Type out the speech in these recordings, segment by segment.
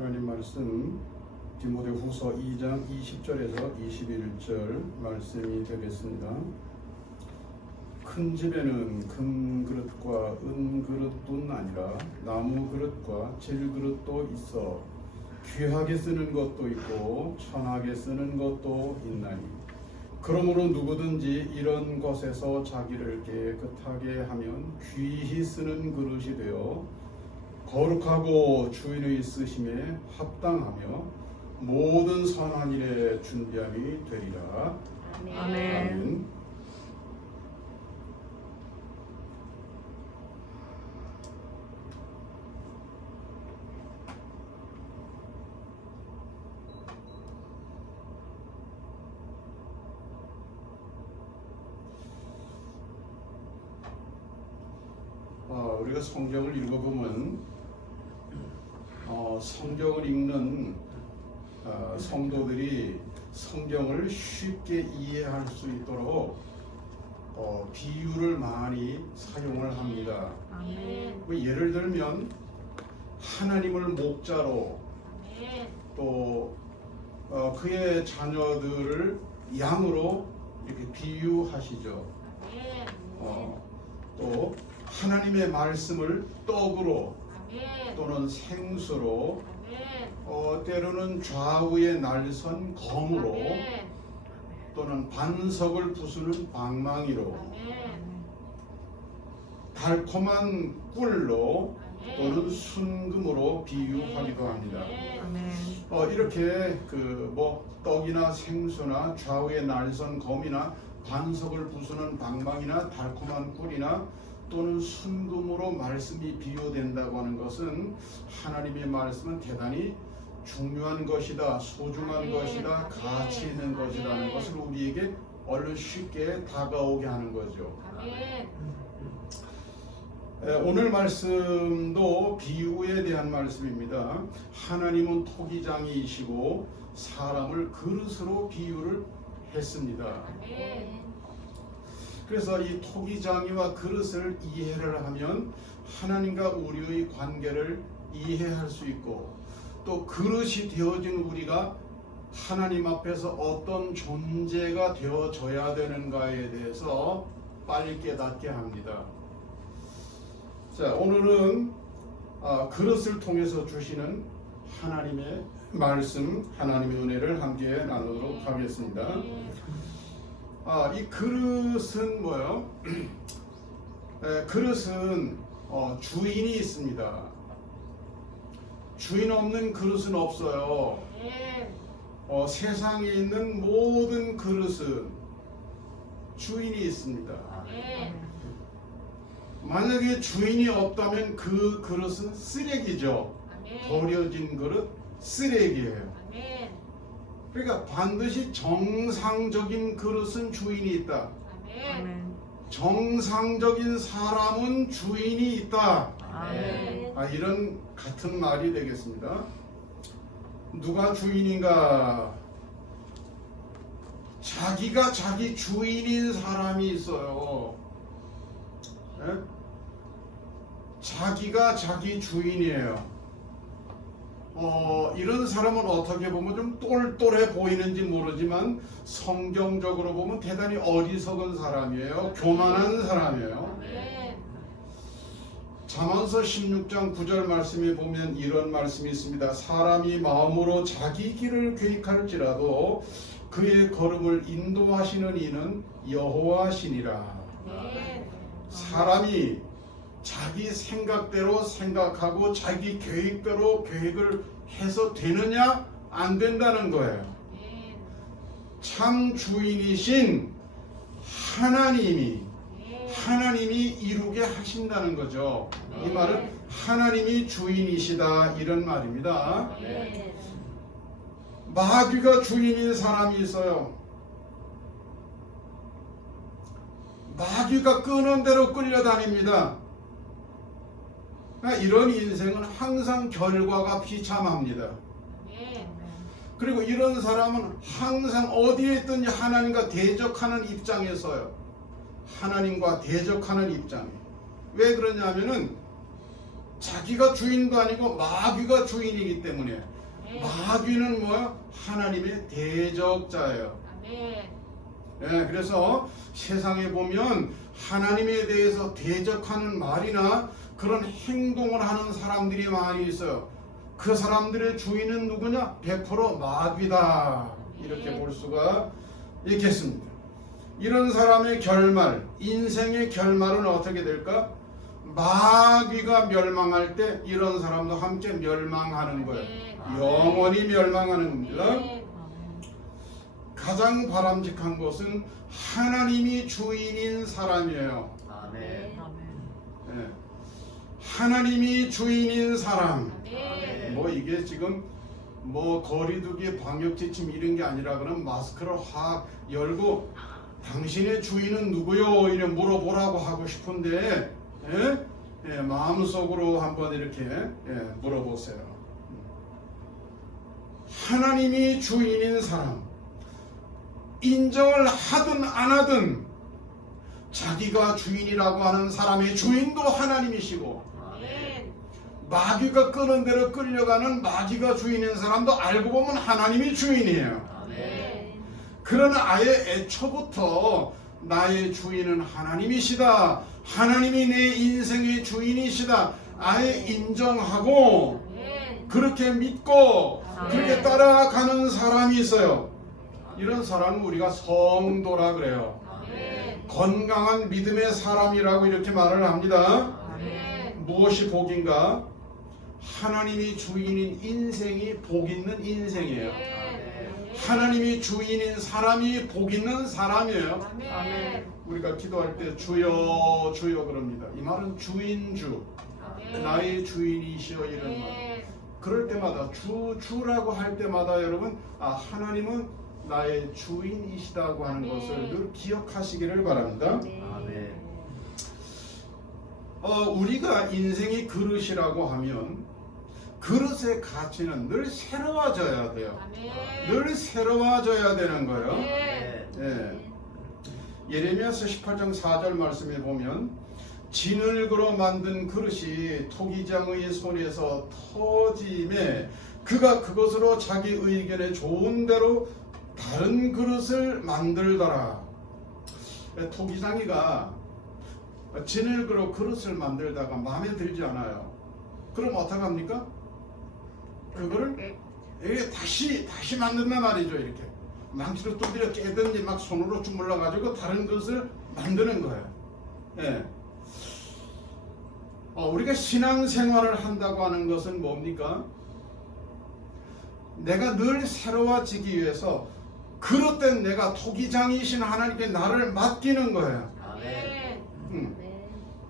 하나님 말씀 디모데후서 2장 20절에서 21절 말씀이 되겠습니다. 큰 집에는 금 그릇과 은 그릇뿐 아니라 나무 그릇과 질 그릇도 있어 귀하게 쓰는 것도 있고 천하게 쓰는 것도 있나니 그러므로 누구든지 이런 것에서 자기를 깨끗하게 하면 귀히 쓰는 그릇이 되어 거룩하고 주인의 쓰심에 합당하며 모든 선한 일에 준비함이 되리라. 아멘. 아멘. 우리가 성경을 읽어보면 성경을 읽는 성도들이 성경을 쉽게 이해할 수 있도록 비유를 많이 사용을 합니다. 아멘. 예를 들면 하나님을 목자로 아멘. 또 그의 자녀들을 양으로 이렇게 비유하시죠. 아멘. 또 하나님의 말씀을 떡으로 아멘. 또는 생수로 아멘. 때로는 좌우에 날선 검으로 아멘. 또는 반석을 부수는 방망이로 아멘. 달콤한 꿀로 아멘. 또는 순금으로 비유하기도 합니다. 아멘. 이렇게 떡이나 생수나 좌우에 날선 검이나 반석을 부수는 방망이나 달콤한 꿀이나 또는 순금으로 말씀이 비유된다고 하는 것은 하나님의 말씀은 대단히 중요한 것이다, 소중한 것이다, 가치 있는 것이라는 것을 우리에게 얼른 쉽게 다가오게 하는 거죠. 아멘. 오늘 말씀도 비유에 대한 말씀입니다. 하나님은 토기장이시고 사람을 그릇으로 비유를 했습니다. 아멘. 그래서 이 토기장이와 그릇을 이해를 하면 하나님과 우리의 관계를 이해할 수 있고 또 그릇이 되어진 우리가 하나님 앞에서 어떤 존재가 되어져야 되는가에 대해서 빨리 깨닫게 합니다. 자, 오늘은 그릇을 통해서 주시는 하나님의 말씀, 하나님의 은혜를 함께 나누도록 하겠습니다. 이 그릇은 뭐예요? 그릇은 주인이 있습니다. 주인 없는 그릇은 없어요. 세상에 있는 모든 그릇은 주인이 있습니다. 만약에 주인이 없다면 그 그릇은 쓰레기죠. 버려진 그릇 쓰레기예요. 그러니까 반드시 정상적인 그릇은 주인이 있다. 아멘. 정상적인 사람은 주인이 있다. 아멘. 이런 같은 말이 되겠습니다. 누가 주인인가? 자기가 자기 주인인 사람이 있어요. 네? 자기가 자기 주인이에요. 이런 사람은 어떻게 보면 좀 똘똘해 보이는지 모르지만 성경적으로 보면 대단히 어리석은 사람이에요. 교만한 사람이에요. 잠언서 16장 9절 말씀에 보면 이런 말씀이 있습니다. 사람이 마음으로 자기 길을 계획할지라도 그의 걸음을 인도하시는 이는 여호와시니라. 사람이 자기 생각대로 생각하고 자기 계획대로 계획을 해서 되느냐 안 된다는 거예요. 참 주인이신 하나님이 이루게 하신다는 거죠. 이 말은 하나님이 주인이시다 이런 말입니다. 마귀가 주인인 사람이 있어요. 마귀가 끄는 대로 끌려다닙니다. 이런 인생은 항상 결과가 비참합니다. 그리고 이런 사람은 항상 어디에 있든지 하나님과 대적하는 입장에 서요. 하나님과 대적하는 입장에. 왜 그러냐면은 자기 자기가 주인도 아니고 마귀가 주인이기 때문에 아멘. 마귀는 뭐야? 하나님의 대적자예요. 아멘. 예, 그래서 세상에 보면 하나님에 대해서 대적하는 말이나 그런 행동을 하는 사람들이 많이 있어요. 그 사람들의 주인은 누구냐? 100% 마귀다. 이렇게 볼 수가 있겠습니다. 이런 사람의 결말, 인생의 결말은 어떻게 될까? 마귀가 멸망할 때 이런 사람도 함께 멸망하는 거예요. 영원히 멸망하는 겁니다. 아멘. 가장 바람직한 것은 하나님이 주인인 사람이에요. 아멘. 예. 하나님이 주인인 사람. 아멘. 뭐 이게 지금 뭐 거리두기 방역지침 이런 게 아니라 그럼 마스크를 확 열고 당신의 주인은 누구요? 이래 물어보라고 하고 싶은데 예? 예, 마음속으로 한번 이렇게 물어보세요. 하나님이 주인인 사람, 인정을 하든 안 하든 자기가 주인이라고 하는 사람의 주인도 하나님이시고, 아멘. 마귀가 끄는 대로 끌려가는 마귀가 주인인 사람도 알고 보면 하나님이 주인이에요. 아멘. 그러나 아예 애초부터 나의 주인은 하나님이시다, 하나님이 내 인생의 주인이시다, 아예 인정하고 아멘. 그렇게 믿고 아멘. 그렇게 따라가는 사람이 있어요. 이런 사람은 우리가 성도라 그래요. 아멘. 건강한 믿음의 사람이라고 이렇게 말을 합니다. 아멘. 무엇이 복인가? 하나님이 주인인 인생이 복 있는 인생이에요. 하나님이 주인인 사람이 복 있는 사람이에요. 아멘. 우리가 기도할 때 주여 주여 그럽니다. 이 말은 주인주, 아멘. 나의 주인이시여 이런 말. 그럴 때마다 주라고 할 때마다 여러분, 하나님은 나의 주인이시다고 하는 것을 늘 기억하시기를 바랍니다. 아멘. 우리가 인생이 그릇이라고 하면 그릇의 가치는 늘 새로워져야 돼요. 아멘. 늘 새로워져야 되는 거예요. 아멘. 예. 예레미야서 18장 4절 말씀에 보면 진흙으로 만든 그릇이 토기장의 손에서 터짐에 그가 그것으로 자기 의견에 좋은 대로 다른 그릇을 만들더라. 토기장이가 진흙으로 그릇을 만들다가 마음에 들지 않아요. 그럼 어떡합니까? 그거를 이렇게 다시 만든단 말이죠. 이렇게 망치로 두드려 깨든지 막 손으로 주물러 가지고 다른 그릇을 만드는 거예요. 예. 우리가 신앙생활을 한다고 하는 것은 뭡니까? 내가 늘 새로워지기 위해서 그릇된 내가 토기장이신 하나님께 나를 맡기는 거예요. 아멘.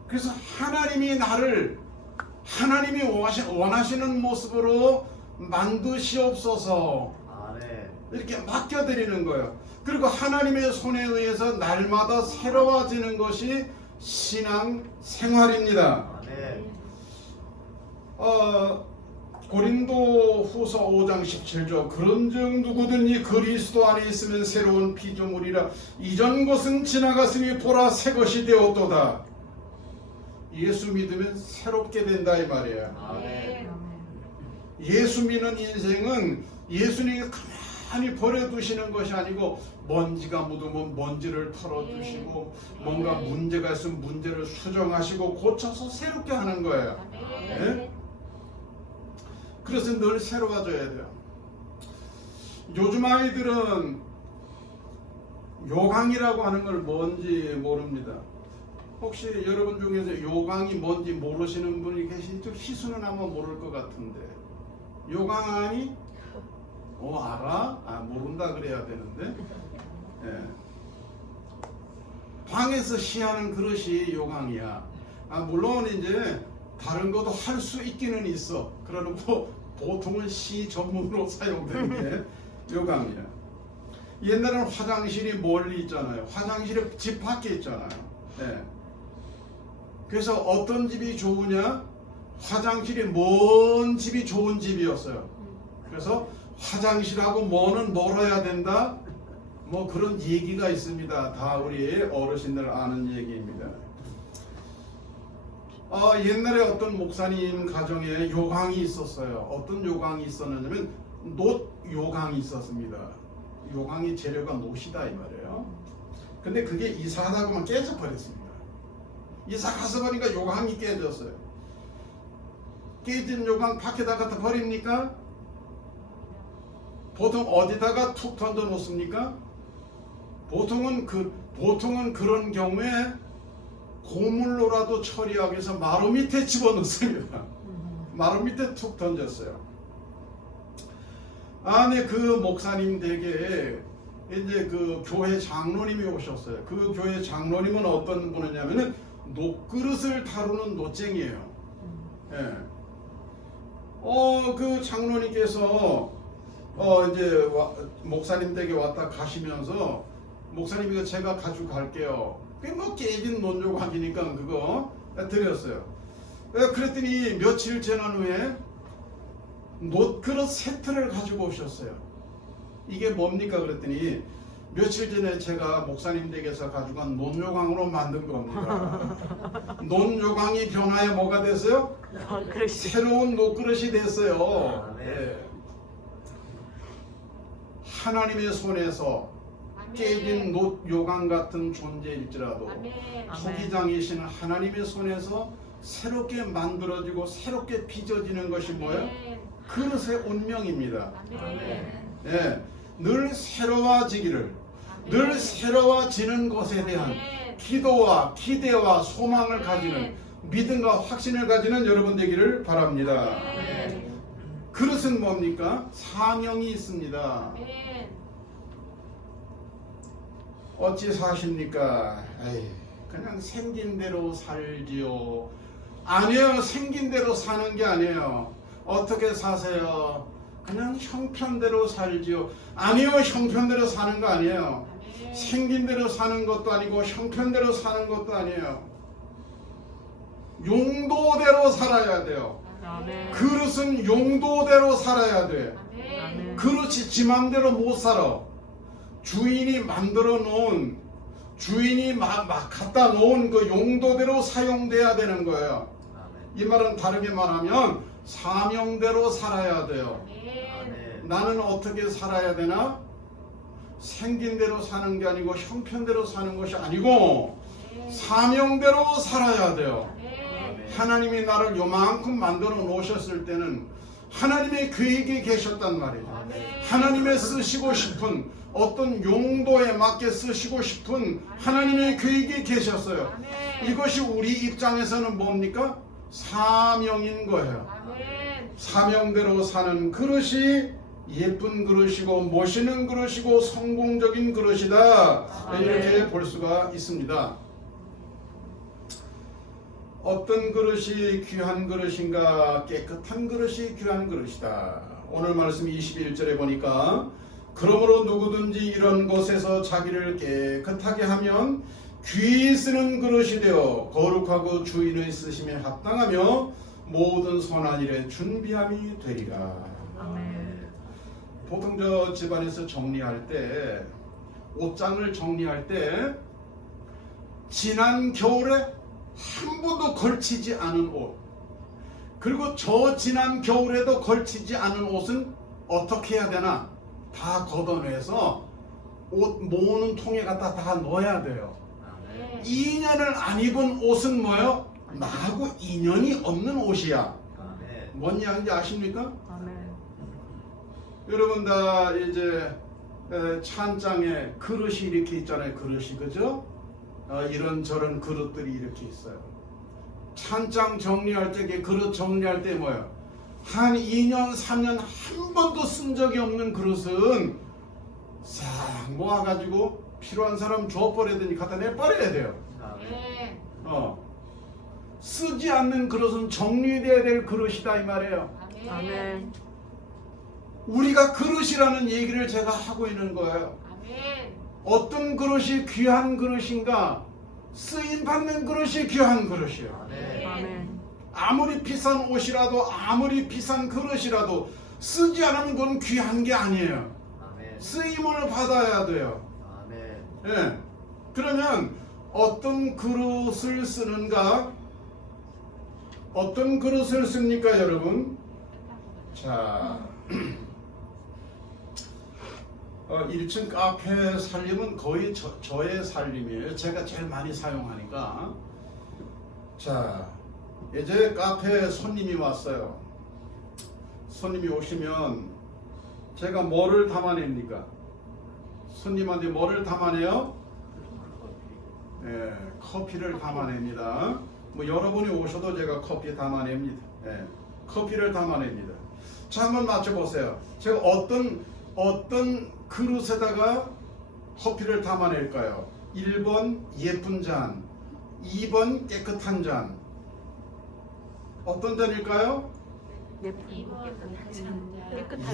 그래서 하나님이 나를 하나님이 원하시는 모습으로 만드시옵소서 아멘. 이렇게 맡겨드리는 거예요. 그리고 하나님의 손에 의해서 날마다 새로워지는 것이 신앙생활입니다. 아멘. 고린도 후서 5장 17절 그런즉 누구든지 그리스도 안에 있으면 새로운 피조물이라 이전 것은 지나갔으니 보라 새 것이 되었도다. 예수 믿으면 새롭게 된다 이 말이에요. 아멘. 예수 믿는 인생은 예수님이 가만히 버려두시는 것이 아니고 먼지가 묻으면 먼지를 털어주시고 뭔가 문제가 있으면 문제를 수정하시고 고쳐서 새롭게 하는 거예요. 네? 그래서 늘 새로워져야 돼요. 요즘 아이들은 요강이라고 하는 걸 뭔지 모릅니다. 혹시 여러분 중에서 요강이 뭔지 모르시는 분이 계시죠? 희수는 아마 모를 것 같은데 요강 아니? 알아? 모른다 그래야 되는데 예. 방에서 시하는 그릇이 요강이야. 물론 이제 다른 것도 할 수 있기는 있어. 그러고 보통은 시 전문으로 사용되는 게 요강이야. 옛날에는 화장실이 멀리 있잖아요. 화장실이 집 밖에 있잖아요. 예. 그래서 어떤 집이 좋으냐? 화장실이 먼 집이 좋은 집이었어요. 그래서 화장실하고 뭐는 멀어야 된다? 뭐 그런 얘기가 있습니다. 다 우리 어르신들 아는 얘기입니다. 옛날에 어떤 목사님 가정에 요강이 있었어요. 어떤 요강이 있었느냐면 놋 요강이 있었습니다. 요강이 재료가 놋이다 이 말이에요. 근데 그게 이사하다가만 깨져버렸습니다. 이사 가서 보니까 요강이 깨졌어요. 깨진 요강 밖에다 갖다 버립니까? 보통 어디다가 툭 던져 놓습니까? 보통은 그런 경우에 고물로라도 처리하기 위해서 마루 밑에 집어넣습니다. 마루 밑에 툭 던졌어요. 네, 그 목사님 댁에 이제 그 교회 장로님이 오셨어요. 그 교회 장로님은 어떤 분이냐면은 놋그릇을 다루는 놋쟁이에요. 예. 그 장로님께서 이제 목사님 댁에 왔다 가시면서 목사님 이거 제가 가지고 갈게요. 그게 뭐 깨진 논조각이니까 그거 드렸어요. 그랬더니 며칠 지난 후에 놋그릇 세트를 가지고 오셨어요. 이게 뭡니까 그랬더니 며칠 전에 제가 목사님 댁에서 가져간 논요강으로 만든 겁니다. 논요강이 변화해 뭐가 됐어요? 새로운 놋그릇이 됐어요. 네. 하나님의 손에서 깨진 놋요강 같은 존재일지라도 토기장이신 하나님의 손에서 새롭게 만들어지고 새롭게 빚어지는 것이 뭐예요? 그릇의 운명입니다. 네. 늘 새로워지기를, 늘 새로워지는 것에 대한 기도와 기대와 소망을 가지는 믿음과 확신을 가지는 여러분 되기를 바랍니다. 그릇은 뭡니까? 사명이 있습니다. 어찌 사십니까? 에이, 그냥 생긴 대로 살지요. 아니에요. 생긴 대로 사는 게 아니에요. 어떻게 사세요? 그냥 형편대로 살지요. 아니요. 형편대로 사는 거 아니에요. 생긴 대로 사는 것도 아니고 형편대로 사는 것도 아니에요. 용도대로 살아야 돼요. 그릇은 용도대로 살아야 돼. 그릇이 지 맘대로 못 살아. 주인이 만들어 놓은, 주인이 막 갖다 놓은 그 용도대로 사용돼야 되는 거예요. 이 말은 다르게 말하면 사명대로 살아야 돼요. 나는 어떻게 살아야 되나? 생긴 대로 사는 게 아니고 형편대로 사는 것이 아니고 사명대로 살아야 돼요. 하나님이 나를 요만큼 만들어 놓으셨을 때는 하나님의 계획이 계셨단 말이죠. 하나님의 쓰시고 싶은 어떤 용도에 맞게 쓰시고 싶은 하나님의 계획이 계셨어요. 이것이 우리 입장에서는 뭡니까? 사명인 거예요. 사명대로 사는 그릇이 예쁜 그릇이고 멋있는 그릇이고 성공적인 그릇이다. 이렇게 볼 수가 있습니다. 어떤 그릇이 귀한 그릇인가? 깨끗한 그릇이 귀한 그릇이다. 오늘 말씀 21절에 보니까 그러므로 누구든지 이런 것에서 자기를 깨끗하게 하면 귀히 쓰는 그릇이 되어 거룩하고 주인의 쓰심에 합당하며 모든 선한 일에 준비함이 되리라. 보통 저 집안에서 정리할 때, 옷장을 정리할 때 지난 겨울에 한 번도 걸치지 않은 옷, 그리고 저 지난 겨울에도 걸치지 않은 옷은 어떻게 해야 되나? 다 걷어내서 옷 모으는 통에 갖다 다 넣어야 돼요. 2년을 안 입은 옷은 뭐예요? 나하고 인연이 없는 옷이야. 뭔 이야기인지 아십니까? 여러분 다 이제 찬장에 그릇이 이렇게 있잖아요. 그릇이, 그죠? 이런저런 그릇들이 이렇게 있어요. 찬장 정리할 때, 그릇 정리할 때 뭐예요? 한 2년, 3년 한 번도 쓴 적이 없는 그릇은 싹 모아가지고 필요한 사람 줘버리더니 갖다 내버려야 돼요. 쓰지 않는 그릇은 정리돼야 될 그릇이다 이 말이에요. 아멘. 우리가 그릇이라는 얘기를 제가 하고 있는 거예요. 어떤 그릇이 귀한 그릇인가? 쓰임받는 그릇이 귀한 그릇이에요. 아멘. 아무리 비싼 옷이라도 아무리 비싼 그릇이라도 쓰지 않으면 그건 귀한 게 아니에요. 쓰임을 받아야 돼요. 그러면 어떤 그릇을 쓰는가? 어떤 그릇을 씁니까, 여러분? 자, 1층 카페 살림은 거의 저의 살림이에요. 제가 제일 많이 사용하니까. 자, 이제 카페에 손님이 왔어요. 손님이 오시면 제가 뭐를 담아냅니까? 손님한테 뭐를 담아내요? 커피를 담아냅니다. 뭐 여러분이 오셔도 제가 커피 담아냅니다. 커피를 담아냅니다. 자, 한번 맞춰보세요. 제가 어떤 그릇에다가 커피를 담아낼까요? 1번 예쁜 잔, 2번 깨끗한 잔. 어떤 잔일까요?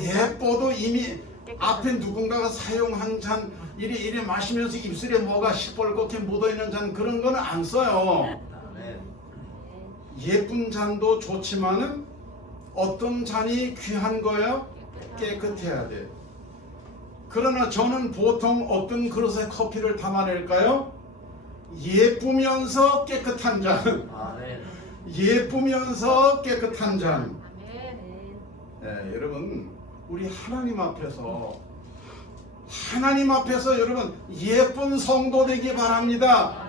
예뻐도 이미 앞에 누군가가 사용한 잔, 이리 마시면서 입술에 뭐가 시뻘겋게 묻어있는 잔, 그런 거는 안 써요. 예쁜 잔도 좋지만은 어떤 잔이 귀한 거예요? 깨끗해야 돼. 그러나 저는 보통 어떤 그릇에 커피를 담아낼까요? 예쁘면서 깨끗한 잔. 예쁘면서 깨끗한 잔. 여러분, 우리 하나님 앞에서 여러분 예쁜 성도 되기 바랍니다.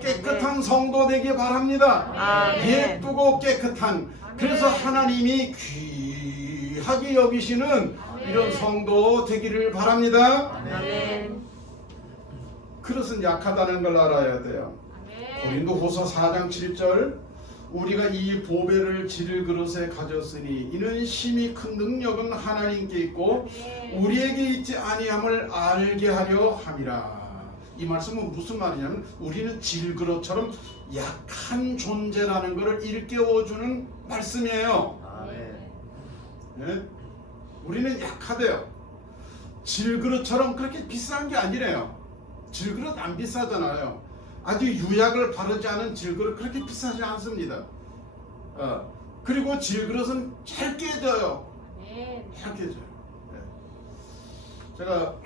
깨끗한 성도 되기 바랍니다. 예쁘고 깨끗한. 그래서 하나님이 귀하게 여기시는 이런 성도 되기를 바랍니다. 그릇은 약하다는 걸 알아야 돼요. 고린도후서 4장 7절, 우리가 이 보배를 지를 그릇에 가졌으니 이는 심히 큰 능력은 하나님께 있고 우리에게 있지 아니함을 알게 하려 함이라. 이 말씀은 무슨 말이냐면 우리는 질그릇처럼 약한 존재라는 것을 일깨워주는 말씀이에요. 우리는 약하대요. 질그릇처럼 그렇게 비싼 게 아니래요. 질그릇 안 비싸잖아요. 아주 유약을 바르지 않은 질그릇 그렇게 비싸지 않습니다. 그리고 질그릇은 잘 깨져요. 잘 깨져요. 제가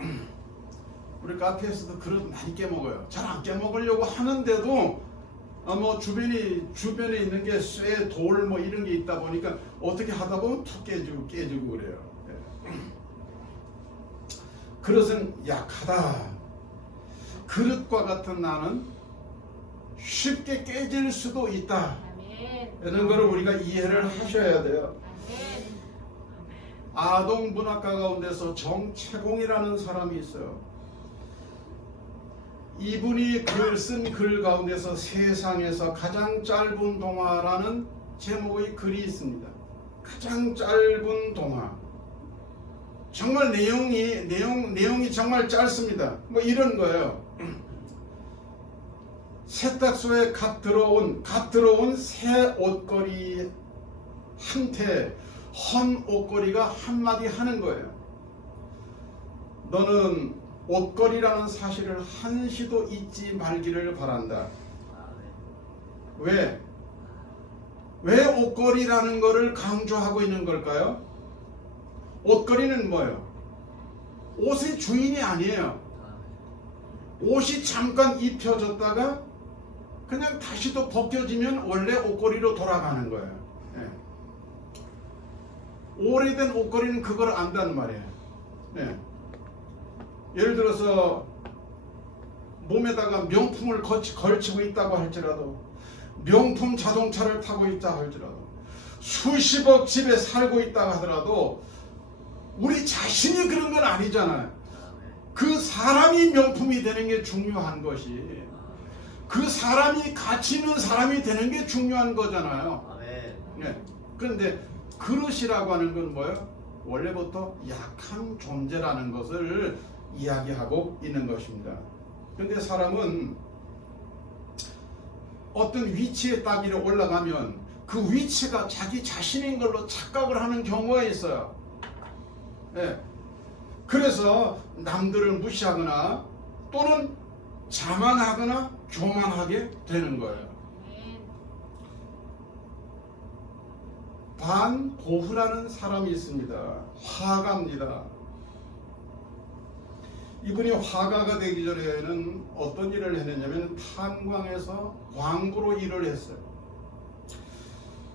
우리 카페에서도 그릇 많이 깨먹어요. 잘 안 깨먹으려고 하는데도 뭐 주변에 있는 게 쇠, 돌 뭐 이런 게 있다 보니까 어떻게 하다 보면 툭 깨지고 그래요. 그릇은 약하다. 그릇과 같은 나는 쉽게 깨질 수도 있다. 이런 거를 우리가 이해를 하셔야 돼요. 아동 문학가 가운데서 정채공이라는 사람이 있어요. 이분이 쓴 글 가운데서 세상에서 가장 짧은 동화라는 제목의 글이 있습니다. 가장 짧은 동화. 정말 내용이 정말 짧습니다. 뭐 이런 거예요. 세탁소에 갓 들어온 새 옷걸이 한테 헌 옷걸이가 한마디 하는 거예요. 너는 옷걸이라는 사실을 한시도 잊지 말기를 바란다. 왜 옷걸이라는 것을 강조하고 있는 걸까요? 옷걸이는 뭐예요? 옷의 주인이 아니에요. 옷이 잠깐 입혀졌다가 그냥 다시 또 벗겨지면 원래 옷걸이로 돌아가는 거예요. 오래된 옷걸이는 그걸 안단 말이에요. 예를 들어서 몸에다가 명품을 걸치고 있다고 할지라도, 명품 자동차를 타고 있다 할지라도, 수십억 집에 살고 있다 하더라도 우리 자신이 그런 건 아니잖아요. 그 사람이 명품이 되는 게 중요한 것이, 그 사람이 가치 있는 사람이 되는 게 중요한 거잖아요. 그런데 그릇이라고 하는 건 뭐예요? 원래부터 약한 존재라는 것을 이야기하고 있는 것입니다. 그런데 사람은 어떤 위치에 딱 이렇게 올라가면 그 위치가 자기 자신인 걸로 착각을 하는 경우가 있어요. 그래서 남들을 무시하거나 또는 자만하거나 교만하게 되는 거예요. 반고흐라는 사람이 있습니다. 화가입니다. 이분이 화가가 되기 전에는 어떤 일을 했느냐면 탄광에서 광부로 일을 했어요.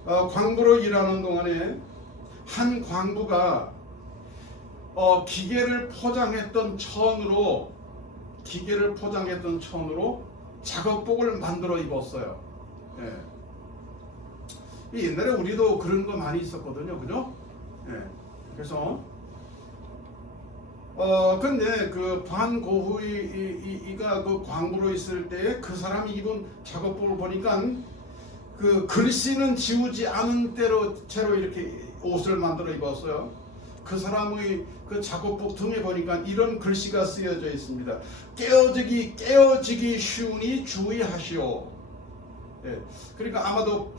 광부로 일하는 동안에 한 광부가 기계를 포장했던 천으로 작업복을 만들어 입었어요. 예. 옛날에 우리도 그런 거 많이 있었거든요, 그죠? 예. 그래서 근데 그 반고흐이가 그 광부로 있을 때 그 사람이 입은 작업복을 보니까 그 글씨는 지우지 않은 채로 이렇게 옷을 만들어 입었어요. 그 사람의 그 작업복 등에 보니까 이런 글씨가 쓰여져 있습니다. 깨어지기 쉬우니 주의하시오. 예. 그러니까 아마도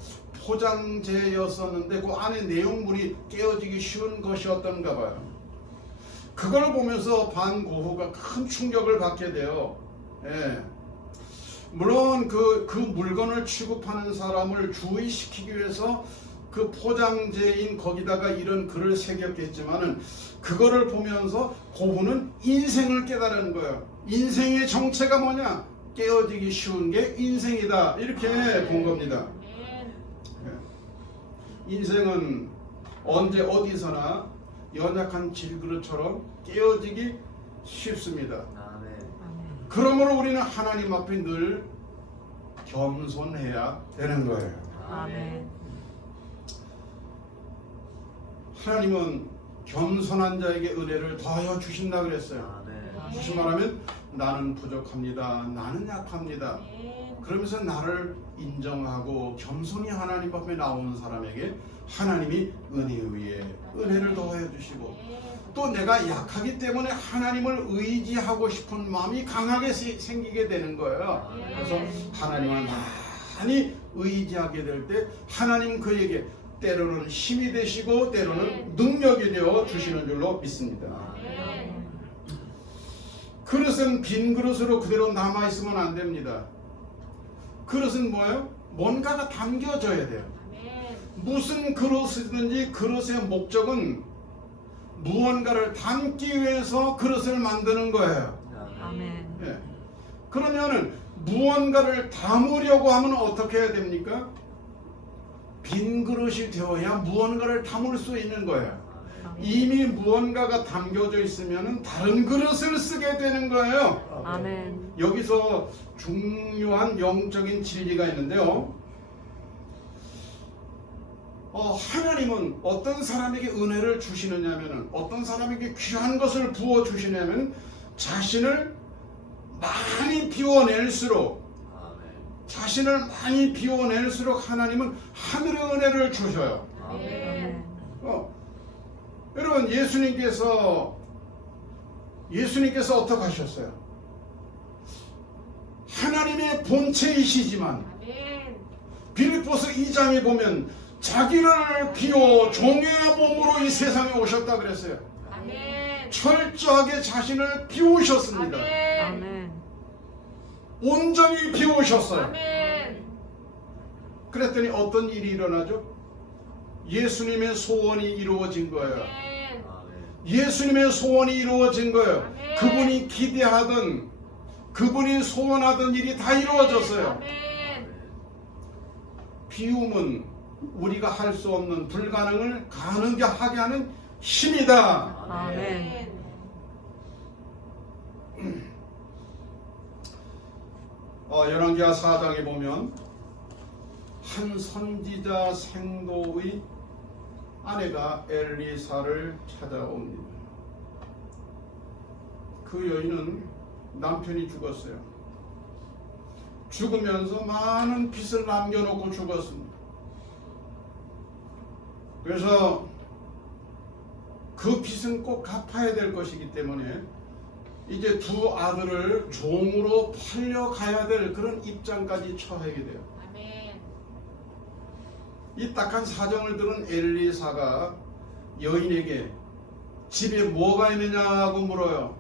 포장재였었는데 그 안에 내용물이 깨어지기 쉬운 것이었던가 봐요. 그걸 보면서 반고흐가 큰 충격을 받게 돼요. 예. 물론 그 물건을 취급하는 사람을 주의시키기 위해서 그 포장재인 거기다가 이런 글을 새겼겠지만은 그거를 보면서 고흐는 인생을 깨달은 거예요. 인생의 정체가 뭐냐? 깨어지기 쉬운 게 인생이다. 이렇게 본 겁니다. 인생은 언제 어디서나 연약한 질그릇처럼 깨어지기 쉽습니다. 그러므로 우리는 하나님 앞에 늘 겸손해야 되는 거예요. 아멘. 하나님은 겸손한 자에게 은혜를 더하여 주신다 그랬어요. 다시 말하면 나는 부족합니다. 나는 약합니다. 그러면서 나를 인정하고 겸손히 하나님 앞에 나오는 사람에게 하나님이 은혜 위에 은혜를 더하여 주시고, 또 내가 약하기 때문에 하나님을 의지하고 싶은 마음이 강하게 생기게 되는 거예요. 그래서 하나님을 많이 의지하게 될 때 하나님 그에게 때로는 힘이 되시고 때로는 능력이 되어 주시는 줄로 믿습니다. 그릇은 빈 그릇으로 그대로 남아있으면 안 됩니다. 그릇은 뭐예요? 뭔가가 담겨져야 돼요. 무슨 그릇이든지 그릇의 목적은 무언가를 담기 위해서 그릇을 만드는 거예요. 아멘. 예. 그러면은 무언가를 담으려고 하면 어떻게 해야 됩니까? 빈 그릇이 되어야 무언가를 담을 수 있는 거예요. 이미 무언가가 담겨져 있으면 다른 그릇을 쓰게 되는 거예요. 아멘. 여기서 중요한 영적인 진리가 있는데요. 하나님은 어떤 사람에게 은혜를 주시느냐면, 어떤 사람에게 귀한 것을 부어 주시냐면, 자신을 많이 비워낼수록 하나님은 하늘의 은혜를 주셔요. 아멘. 여러분, 예수님께서 어떻게 하셨어요? 하나님의 본체이시지만 빌립보서 2장에 보면 자기를 비워 종의 몸으로 이 세상에 오셨다 그랬어요. 철저하게 자신을 비우셨습니다. 아멘. 온전히 비우셨어요. 그랬더니 어떤 일이 일어나죠? 예수님의 소원이 이루어진 거예요. 예수님의 소원이 이루어진 거예요. 그분이 기대하던, 그분이 소원하던 일이 다 이루어졌어요. 비움은 우리가 할 수 없는 불가능을 가능하게 하는 힘이다. 아멘. 열왕기하 4장에 보면 한 선지자 생도의 아내가 엘리사를 찾아옵니다. 그 여인은 남편이 죽었어요. 죽으면서 많은 빚을 남겨놓고 죽었습니다. 그래서 그 빚은 꼭 갚아야 될 것이기 때문에 이제 두 아들을 종으로 팔려가야 될 그런 입장까지 처하게 돼요. 이 딱한 사정을 들은 엘리사가 여인에게 집에 뭐가 있느냐고 물어요.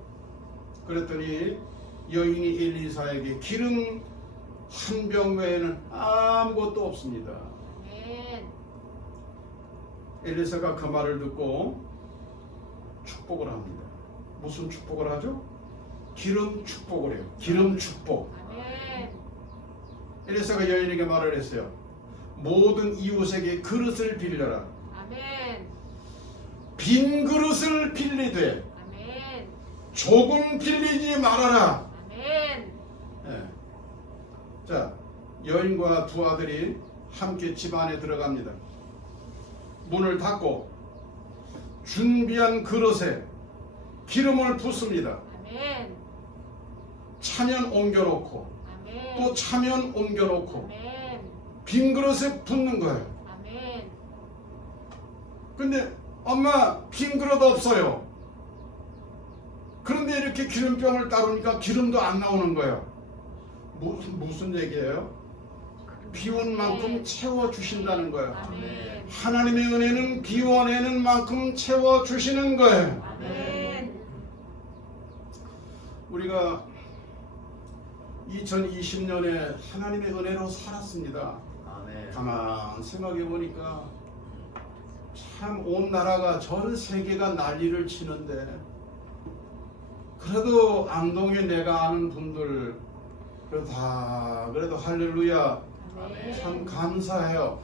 그랬더니 여인이 엘리사에게 기름 한 병 외에는 아무것도 없습니다. 엘리사가 그 말을 듣고 축복을 합니다. 무슨 축복을 하죠? 기름 축복을 해요. 기름 축복. 엘리사가 여인에게 말을 했어요. 모든 이웃에게 그릇을 빌려라. 아멘. 빈 그릇을 빌리되 아멘. 조금 빌리지 말아라. 아멘. 예. 자, 여인과 두 아들이 함께 집 안에 들어갑니다. 문을 닫고 준비한 그릇에 기름을 붓습니다. 아멘. 차면 옮겨놓고 아멘. 또 차면 옮겨놓고 아멘. 빈 그릇에 붓는 거예요. 아멘. 근데 엄마 빈 그릇 없어요. 그런데 이렇게 기름병을 따르니까 기름도 안 나오는 거예요. 무슨 얘기예요? 비운 만큼 채워주신다는 거예요. 아멘. 하나님의 은혜는 비워내는 만큼 채워주시는 거예요. 아멘. 우리가 2020년에 하나님의 은혜로 살았습니다. 아멘. 가만 생각해 보니까 참 온 나라가 전 세계가 난리를 치는데 그래도 안동에 내가 아는 분들 그래도 할렐루야 참 감사해요.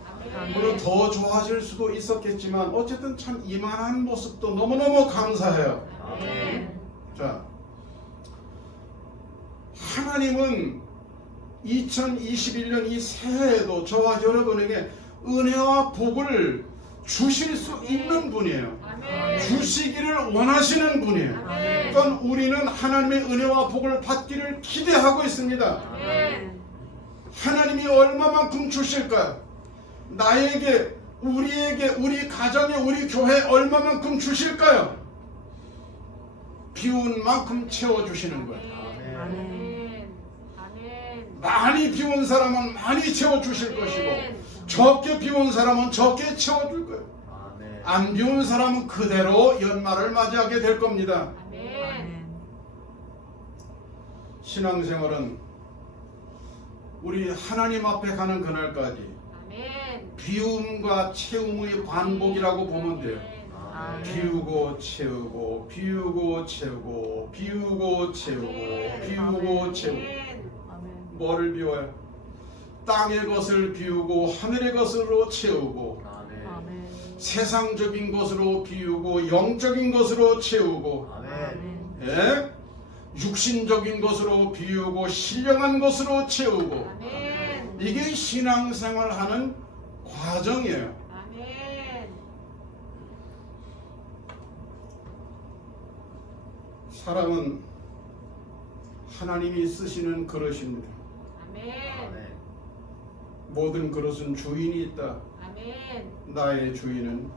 물론 더 좋아질 수도 있었겠지만 어쨌든 참 이만한 모습도 너무너무 감사해요. 아멘. 자, 하나님은 2021년 이 새해에도 저와 여러분에게 은혜와 복을 주실 수 있는 분이에요. 아멘. 주시기를 원하시는 분이에요. 아멘. 그러니까 우리는 하나님의 은혜와 복을 받기를 기대하고 있습니다. 아멘. 하나님이 얼마만큼 주실까요? 나에게, 우리에게, 우리 가정에, 우리 교회에 얼마만큼 주실까요? 비운 만큼 채워주시는 거예요. 아멘. 아멘. 많이 비운 사람은 많이 채워주실 것이고 적게 비운 사람은 적게 채워줄 거예요. 안 비운 사람은 그대로 연말을 맞이하게 될 겁니다. 아멘. 신앙생활은 우리 하나님 앞에 가는 그날까지 아멘. 비움과 채움의 반복이라고 보면 돼요. 아멘. 비우고 채우고 비우고 채우고 비우고 채우고 비우고 채우고. 아멘. 뭐를 비워요? 땅의 것을 비우고 하늘의 것으로 채우고 아멘. 세상적인 것으로 비우고 영적인 것으로 채우고 아멘. 예? 육신적인 것으로 비우고 신령한 것으로 채우고 아멘. 이게 신앙생활 하는 과정이에요. 아멘. 사람은 하나님이 쓰시는 그릇입니다. 아멘. 모든 그릇은 주인이 있다. 아멘. 나의 주인은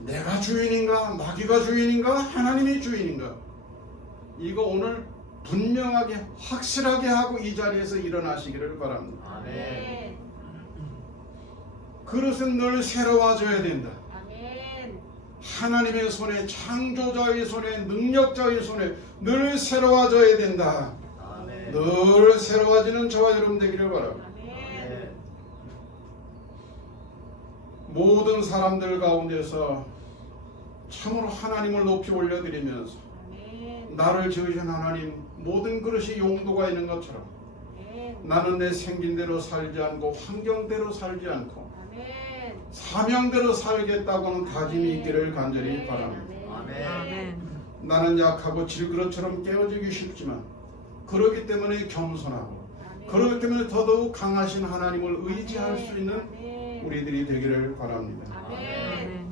내가 주인인가 마귀가 주인인가 하나님이 주인인가 이거 오늘 분명하게 확실하게 하고 이 자리에서 일어나시기를 바랍니다. 아멘. 그릇은 늘 새로워져야 된다. 아멘. 하나님의 손에 창조자의 손에 능력자의 손에 늘 새로워져야 된다. 늘 새로워지는 저와 여러분 되기를 바랍니다. 아멘. 모든 사람들 가운데서 참으로 하나님을 높이 올려드리면서 아멘. 나를 지으신 하나님 모든 그릇이 용도가 있는 것처럼 아멘. 나는 내 생긴대로 살지 않고 환경대로 살지 않고 아멘. 사명대로 살겠다고는 다짐이 있기를 간절히 바랍니다. 아멘. 나는 약하고 질그릇처럼 깨어지기 쉽지만 그렇기 때문에 겸손하고 그렇기 때문에 더더욱 강하신 하나님을 의지할 수 있는 우리들이 되기를 바랍니다. 아멘.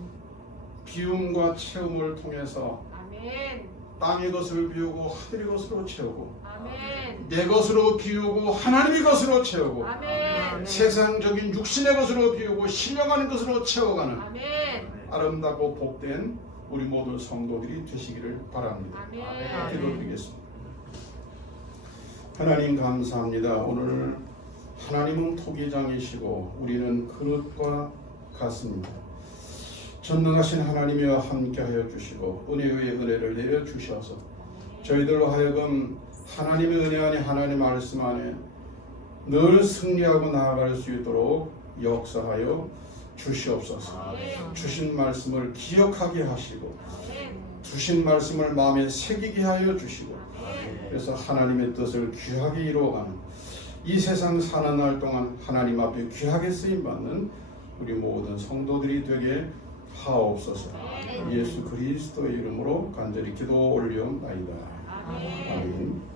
비움과 채움을 통해서 아멘. 땅의 것을 비우고 하늘의 것으로 채우고 아멘. 내 것으로 비우고 하나님의 것으로 채우고 아멘. 세상적인 육신의 것으로 비우고 신령하는 것으로 채워가는 아멘. 아름답고 복된 우리 모두 성도들이 되시기를 바랍니다. 아멘. 기도드리겠습니다. 하나님 감사합니다. 오늘 하나님은 토기장이시고 우리는 그릇과 같습니다. 전능하신 하나님이와 함께하여 주시고 은혜 위에 은혜를 내려 주셔서 저희들로 하여금 하나님의 은혜 안에 하나님의 말씀 안에 늘 승리하고 나아갈 수 있도록 역사하여 주시옵소서. 주신 말씀을 기억하게 하시고 주신 말씀을 마음에 새기게 하여 주시고 그래서 하나님의 뜻을 귀하게 이루어가는 이 세상 사는 날 동안 하나님 앞에 귀하게 쓰임받는 우리 모든 성도들이 되게 하옵소서. 예수 그리스도의 이름으로 간절히 기도 올리옵나이다. 아멘. 아멘.